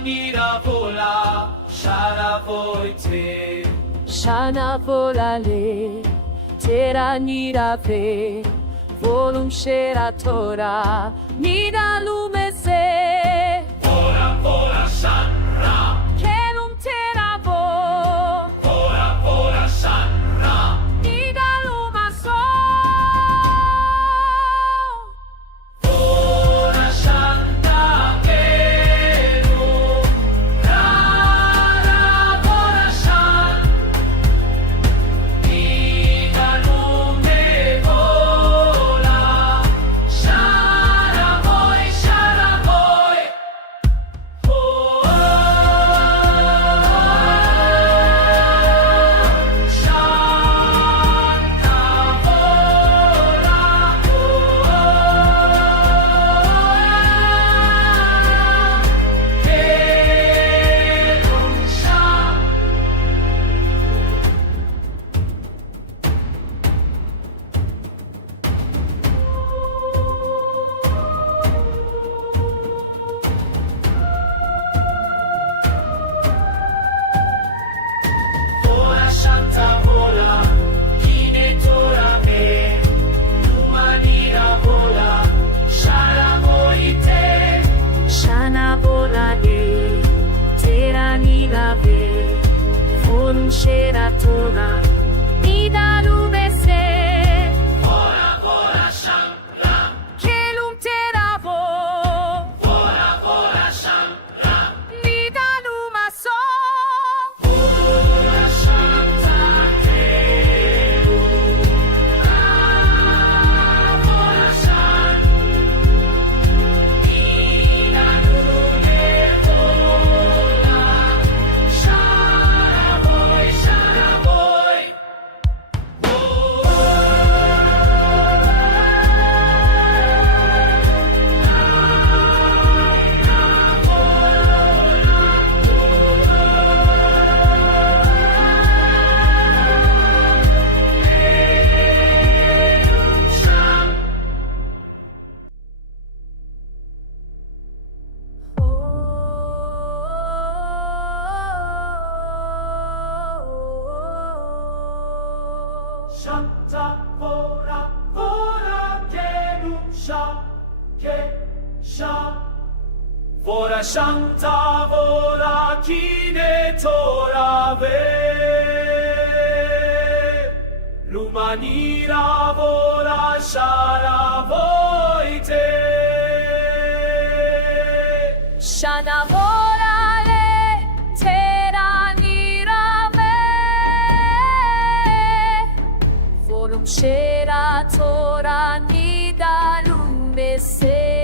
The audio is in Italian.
L'umanità vola, shara voite. Shana volale, terra nirape, volum shera tora, NIDALUM UNIVERSE. Vola, vola, shara. Qu'une terra vo, Vola, vola, shara. NIDALUM UNIVERSE. Vola, shanta, qu'une. Rara, vola, shan. NIDALUM e vola. Shara voi, shara voi. Oh, shanta vola. Che non sa. Vola, shanta vola, chi ne tora me. L'umanità vola, shara voi te. Shana volale, terra nirape, volum shera tora, NIDALUM UNIVERSE. Vola, vola, shanta. Qu'une terra vo, Vola, vola, shanta. NIDALUM UNIVERSE. Vola, shanta, che. Ah, vola, shan. NIDALUM e vola. Shara voi, shara voi. Shanta vola, vola, che non sha, che sha. Vola, shanta vola, chi ne tora ve. L'umanità vola, shara voi te. Shana volale, terra nirape, volum shera tora, NIDALUM UNIVERSE.